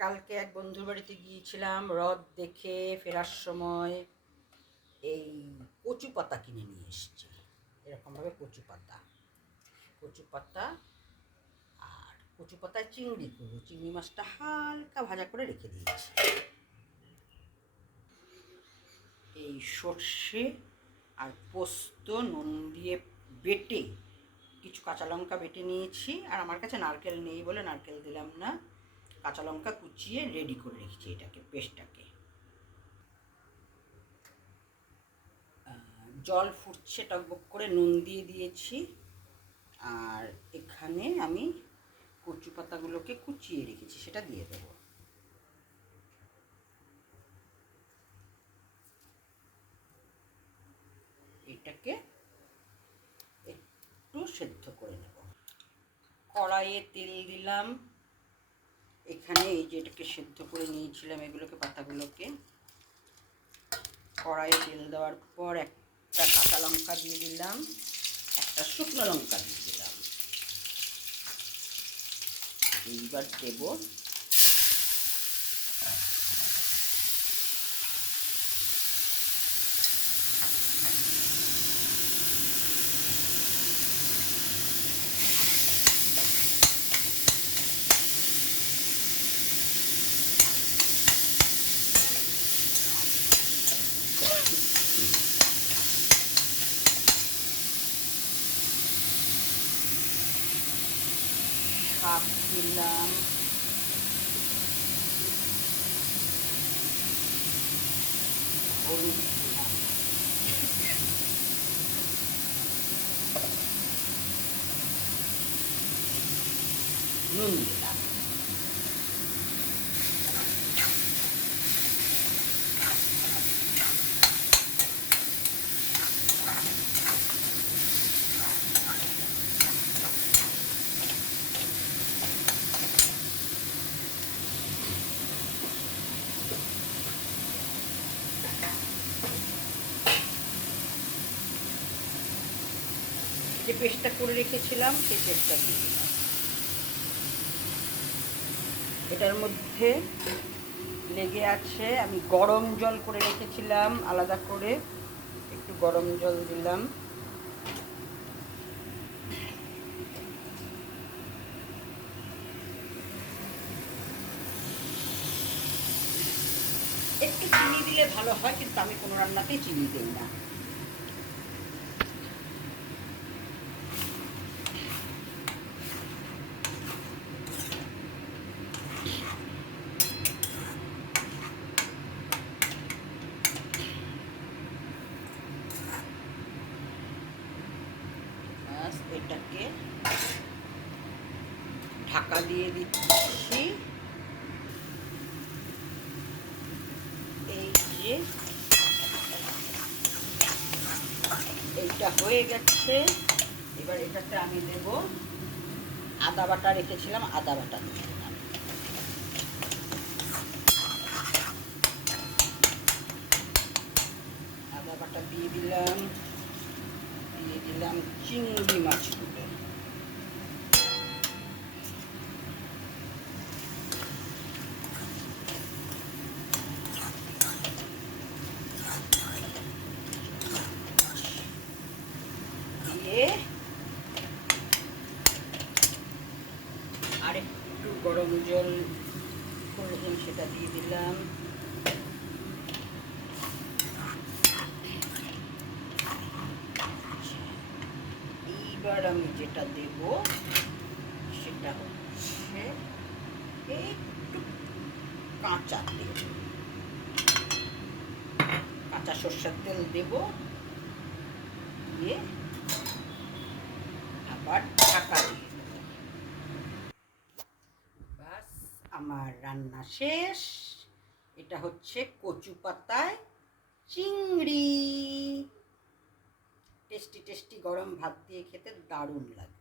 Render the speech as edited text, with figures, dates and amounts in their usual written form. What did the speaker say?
কালকে এক বন্ধুর বাড়িতে গিয়েছিলাম, হ্রদ দেখে ফেরার সময় এই কচু পাতা কিনে নিয়ে এসেছি। এরকমভাবে কচু পাতা আর কচু পাতায় চিংড়ি করবো। চিংড়ি মাছটা হালকা ভাজা করে রেখে দিয়েছি। এই সর্ষে আর পোস্ত নুন দিয়ে বেটে, কিছু কাঁচা লঙ্কা বেটে নিয়েছি, আর আমার কাছে নারকেল নেই বলে নারকেল দিলাম না। কাঁচা লঙ্কা কুচিয়ে রেডি করে রেখেছি এটাকে, পেস্টটাকে। জল ফুটছে টকবক করে, নুন দিয়ে দিয়েছি। আর এখানে আমি কচু পাতাগুলোকে কুচিয়ে রেখেছি, সেটা দিয়ে দেব। এটাকে একটু সেদ্ধ করে নেব। কড়াইয়ে তেল দিলাম। এখানে এই যে এটাকে সেদ্ধ করে নিয়েছিলাম, এগুলোকে পাতাগুলোকে কড়াইয়ে তেল দেওয়ার পর একটা কাঁচা লঙ্কা দিয়ে দিলাম, একটা শুকনো লঙ্কা দিয়ে দিলাম। এইবার দেব শাক, দিলাম হলুদ, দিলাম নুন, দিলাম যে পেস্টটা করে রেখেছিলাম সেই পেস্টটা দিয়ে দিলাম। এটার মধ্যে লেগে আছে, আমি গরম জল করে রেখেছিলাম আলাদা করে, একটু গরম জল দিলাম। একটু চিনি দিলে ভালো হয়, কিন্তু আমি কোনো রান্নাতেই চিনি দিই না। এটাকে ঢাকা দিয়ে দিচ্ছি। এই যে এইটা হয়ে গেছে। এবার এটাতে আমি দেব আদা বাটা, রেখেছিলাম আদা বাটা দিয়ে দিলাম। আদা বাটা দিয়ে দিলাম চিংড়ি মাছগুলো। দিয়ে আর একটু গরম জল করে সেটা দিয়ে দিলাম। এইবার আমি যেটা দেব সেটা হচ্ছে একটু কাঁচা তেল, কাঁচা সর্ষের তেল দেব, দিয়ে আবার ঢাকা দিয়ে দেব। বাস, আমার রান্না শেষ। এটা হচ্ছে কচু পাতায় চিংড়ি। টেস্টি টেস্টি গরম ভাত দিয়ে খেতে দারুণ লাগে।